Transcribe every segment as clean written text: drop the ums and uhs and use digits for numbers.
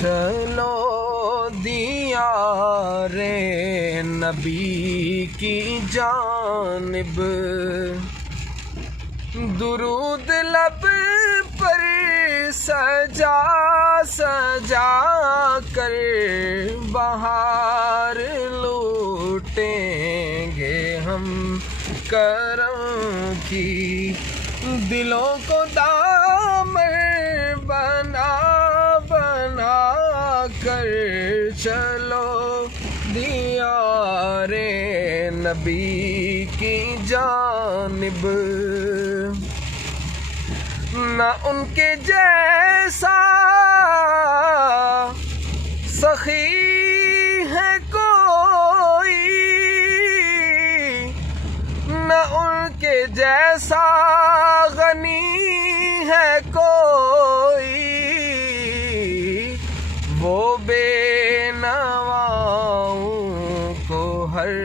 چلو دیار نبی کی جانب، درود لب پر سجا سجا کر بہار لوٹیں گے ہم کرم کی، دلوں کو دامن بنا بنا کر چلو دیار نبی کی جانب، نہ ان کے جیسا سخی ہے کوئی، نہ ان کے جیسا غنی ہے کوئی، وہ بے نواؤں کو ہر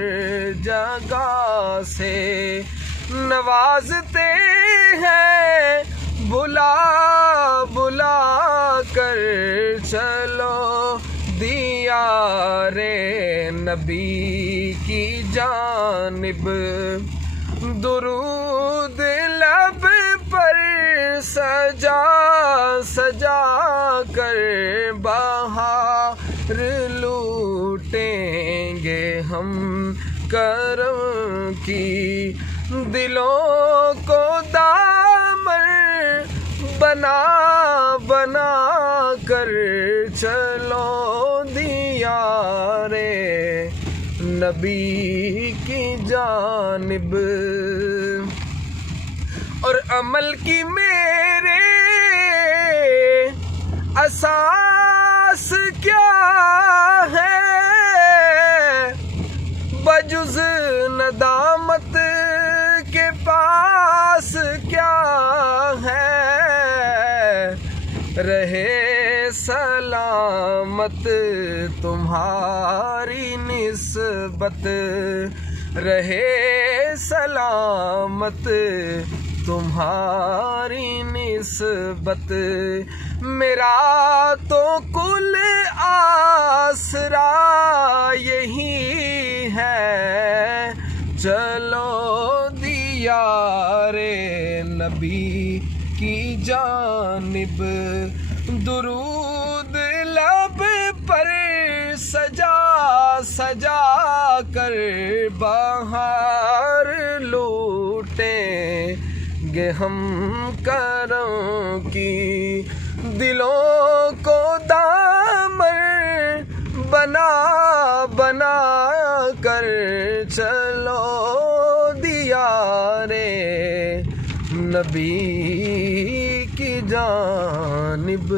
جگہ سے نوازتے ہیں، بلا بلا کر چلو دیار نبی کی جانب، درود لب پر سجا سجا کر بہار لوٹیں گے ہم کرم کی، دلوں کو دامن بنا بنا کر چلو دیار نبی کی جانب، اور عمل کی میرے اساس کیا ہے، بجز ندامت کے پاس کیا ہے، رہے سلامت تمہاری نسبت، رہے سلامت تمہاری نسبت، میرا تو کل آسرا یہی ہے، چلو دیار نبی کی جانب، درود لب پر سجا سجا کر بہار لوٹیں گے ہم کرم کی، دلوں کو دامن بنا بنا کر چلو دیار نبی کی جانب۔